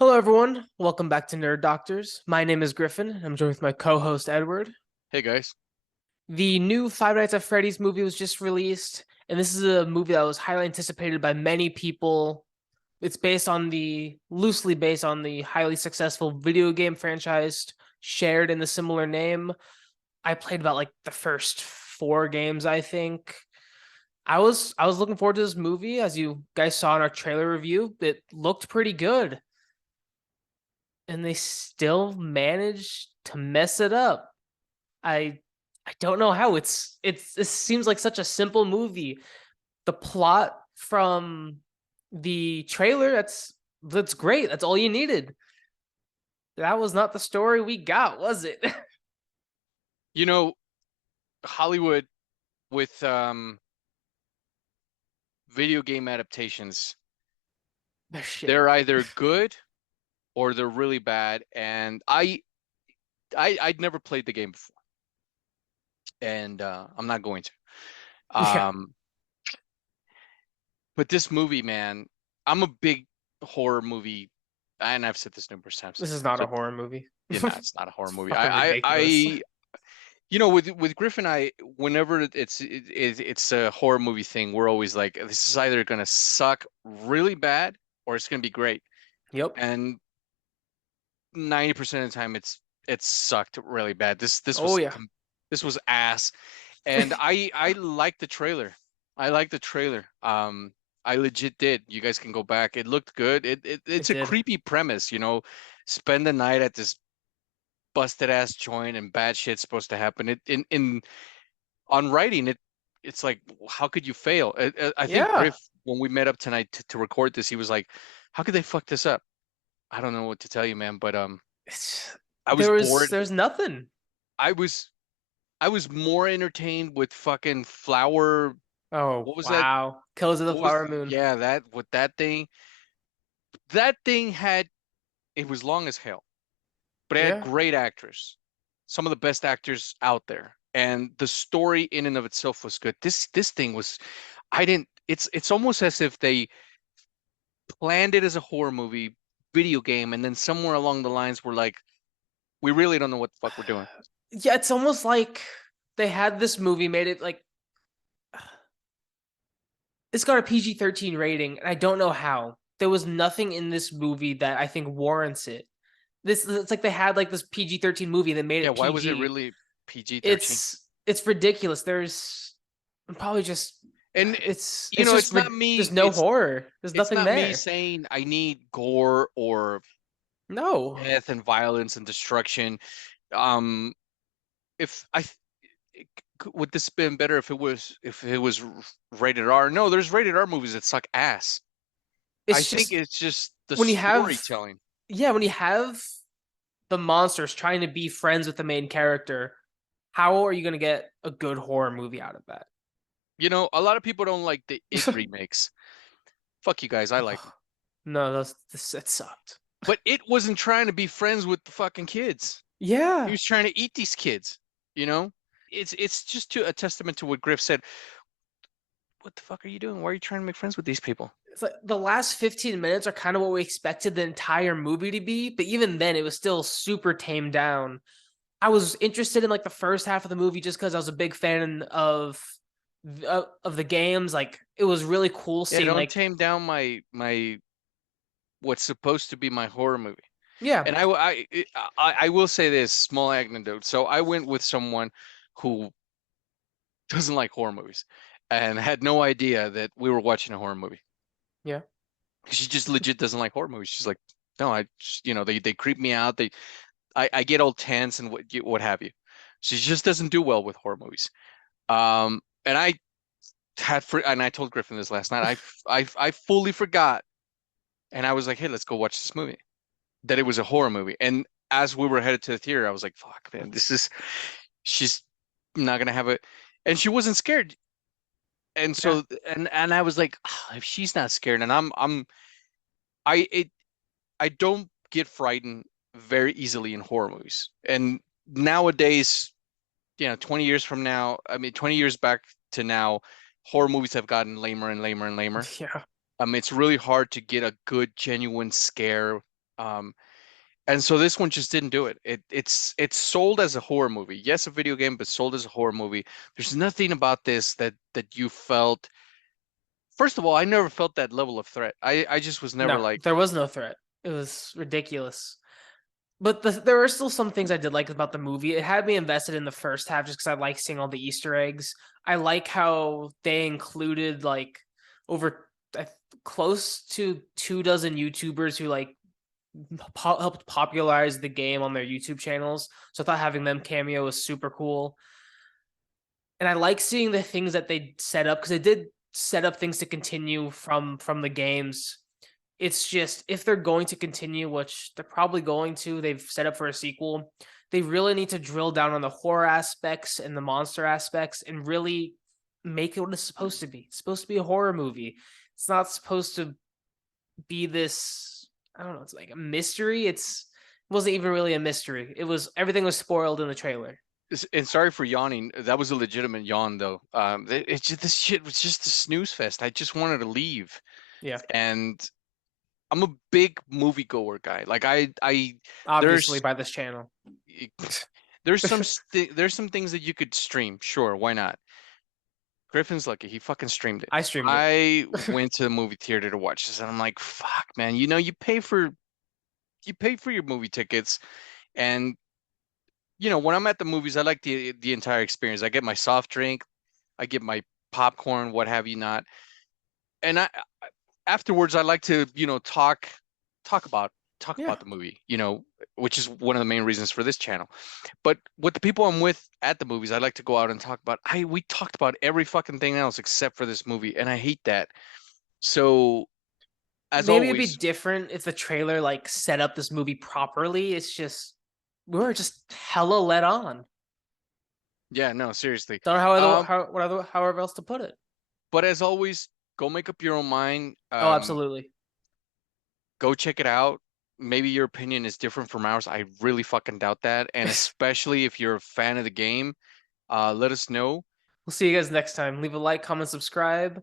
Hello, everyone. Welcome back to Nerd Doctors. My name is Griffin. I'm joined with my co-host Edward. Hey guys. The new Five Nights at Freddy's movie was just released, and this is a movie that was highly anticipated by many people. It's loosely based on the highly successful video game franchise shared in the similar name. I played about like the first four games, I think. I was looking forward to this movie, as you guys saw in our trailer review. It looked pretty good, and they still managed to mess it up. I I don't know how. It seems like such a simple movie. The plot from the trailer, that's great. That's all you needed. That was not the story we got, was it? You know, Hollywood with video game adaptations, They're shit. they're either good or they're really bad. And I'd never played the game before, and I'm not going to. Yeah, Um, but this movie, man, I'm a big horror movie, and I've said this numerous times. this is not So a horror movie. it's not a horror It's movie. fucking ridiculous. With Griffin, whenever it's a horror movie thing, we're always like, this is either gonna suck really bad or it's gonna be great. Yep. And 90% of the time, it's sucked really bad. Oh yeah. This was ass, and I like the trailer. I like the trailer. I legit did. You guys can go back. It looked good. It It's a did. creepy premise, spend the night at this busted ass joint and bad shit's supposed to happen. It in on writing it's like, how could you fail? I think Yeah. Griff, when we met up tonight to record this, he was like, how could they fuck this up? I don't know what to tell you, man, but It's, I was bored. there's nothing. I was I was more entertained with fucking flower. Oh What was that? wow. Killers of the What was Flower Moon. Yeah, that with that thing. That thing had it was long as hell, but it had Yeah. great actors, some of the best actors out there, and the story in and of itself was good. This thing was, I didn't. It's almost as if they planned it as a horror movie video game, and then somewhere along the lines were like, we really don't know what the fuck we're doing. Yeah, it's almost like they had this movie, made it like it's got a PG-13 rating, and I don't know how. There was nothing in this movie that I think warrants it. This It's like they had like this PG-13 movie that made Yeah, it why was it PG. really PG-13? It's ridiculous. There's probably just And it's just it's not me. there's no horror. There's It's nothing not me there. saying I need gore or No. death and violence and destruction. Um, if I would this have been better if it was rated R? No, there's rated R movies that suck ass. I It's think just it's just the when you have storytelling. when you have the monsters trying to be friends with the main character, how are you going to get a good horror movie out of that? A lot of people don't like the It remakes. Fuck you guys, I like them. No, it sucked. But It wasn't trying to be friends with the fucking kids. He Yeah. was trying to eat these kids. You know, it's just a testament to what Griff said. What the fuck are you doing? Why are you trying to make friends with these people? It's like the last 15 minutes are kind of what we expected the entire movie to be, but even then it was still super tamed down. I was interested in like the first half of the movie just because I was a big fan of the games. Like it was really cool Yeah, seeing don't like tame down my what's supposed to be my horror movie. yeah. And I will say this small anecdote. So I went with someone who doesn't like horror movies and had no idea that we were watching a horror movie. Yeah. She just legit doesn't like horror movies. She's like, no, they creep me out. I get all tense and what have you. She just doesn't do well with horror movies. And I told Griffin this last night. I fully forgot, and I was like, hey, let's go watch this movie. That it was a horror movie, and as we were headed to the theater, I was like, fuck, man, she's not gonna have it, and she wasn't scared. And Yeah. so, and I was like, if she's not scared, and I it I don't get frightened very easily in horror movies. And nowadays, 20 years from now, I mean, 20 years back to now, horror movies have gotten lamer and lamer and lamer. Yeah. It's really hard to get a good, genuine scare. And so this one just didn't do it. It's sold as a horror movie. Yes, a video game, but sold as a horror movie. There's nothing about this that you felt. First of all, I never felt that level of threat. I just was never No, like, there was no threat. It was ridiculous. But there are still some things I did like about the movie. It had me invested in the first half just because I like seeing all the Easter eggs. I like how they included like over close to 2 dozen YouTubers who like helped popularize the game on their YouTube channels. So I thought having them cameo was super cool. And I like seeing the things that they set up because they did set up things to continue from the games. It's just if they're going to continue, which they're probably going to, they've set up for a sequel. They really need to drill down on the horror aspects and the monster aspects and really make it what it's supposed to be. It's supposed to be a horror movie. It's not supposed to be this, I don't know, it's like a mystery. It wasn't even really a mystery. It was everything was spoiled in the trailer. and sorry for yawning. That was a legitimate yawn, though. It's just, this shit was just a snooze fest. I just wanted to leave, Yeah. and I'm a big moviegoer guy. Like Obviously there's by this channel. there's some things that you could stream. Sure, why not? Griffin's lucky. He fucking streamed it. I streamed it. I went to the movie theater to watch this, and I'm like, fuck, man. You know, you pay for your movie tickets, and when I'm at the movies, I like the entire experience. I get my soft drink, I get my popcorn, what have you not, and afterwards I like to talk about talk Yeah. about the movie, which is one of the main reasons for this channel. But with the people I'm with at the movies, I like to go out and talk about. We talked about every fucking thing else except for this movie, and I hate that. So as Maybe it'd be always, different if the trailer like set up this movie properly. It's just we were just hella let on. yeah, no, seriously. Don't know how other Um, how what other however else to put it. but as always, go make up your own mind. Oh, absolutely. Go check it out. Maybe your opinion is different from ours. I really fucking doubt that. And especially if you're a fan of the game, let us know. We'll see you guys next time. Leave a like, comment, subscribe.